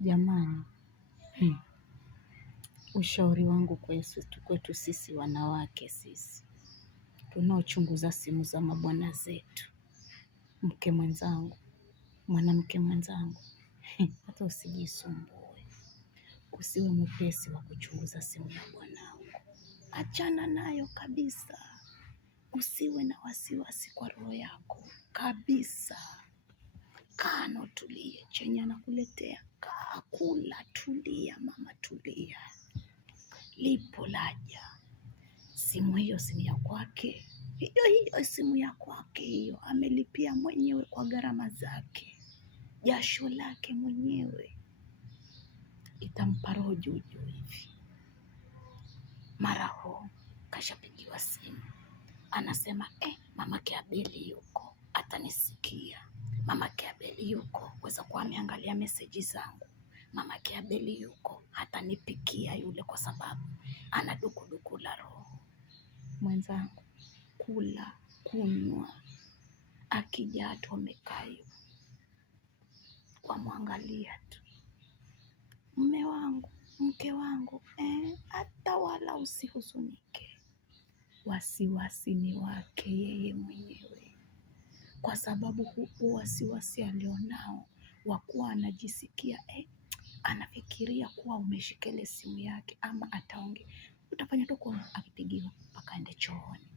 Jamani, ushauri wangu kwetu sisi wanawake, sisi tunaochunguza simu za mabwana zetu, mke mwenzangu, mwanamke mwenzangu, hata usijisumbue, usiwe mwepesi wa kuchunguza simu ya bwanako. Achana nayo kabisa, usiwe na wasiwasi kwa roho yako kabisa. Kaa na utulie, chenye anakuletea kaa, kula, tulia mama, tulia, lipo laja. Simu hiyo simu ya kwake, hiyo simu ya kwake, hiyo amelipia mwenyewe kwa gharama zake, jasho lake mwenyewe, itampa roho juu juu hivi. Mara ho kashapigiwa simu, anasema mamake Abeli yuko, atanisikia. Mamake Abeli yuko, weza kuwa ameangalia meseji zangu. Mamake Abeli yuko, hatanipikia yule kwa sababu ana dukuduku la roho. Mwenzangu, kula, kunywa, akija hatu amekayo, wamwangalia tu. Mume wangu, mke wangu, hata wala usihuzunike. Wasiwasi ni wake yeye mwenyewe, kwa sababu huu wasiwasi alionao wakuwa anajisikia anafikiria kuwa umeshikele simu yake ama ataonge. Utafanya tu kwa akipigiwa mpaka ende chooni,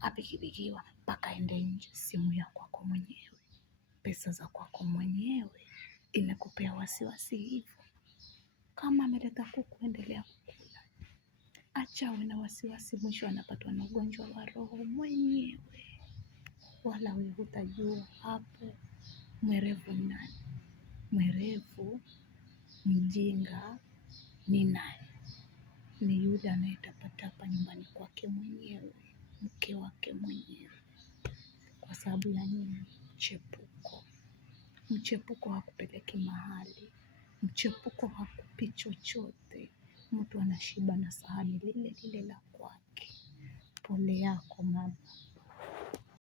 akipigiwa mpaka ende nje. Simu ya kwako mwenyewe, pesa za kwako mwenyewe, inakupea wasiwasi hivyo. Kama ameleta kuku, endelea kukula. Acha uwe na wasiwasi, mwisho anapatwa na ugonjwa wa roho mwenyewe. Wala wewe hutajua hapo mwerevu nani, mwerevu mjinga ni nani? Ni yule anayetapatapa nyumbani kwake mwenyewe, mke wake mwenyewe. Kwa sababu ya nini? Mchepuko hakupeleki mahali, mchepuko hakupi chochote. Mtu anashiba na sahani lile lile la kwake. Pole yako mama,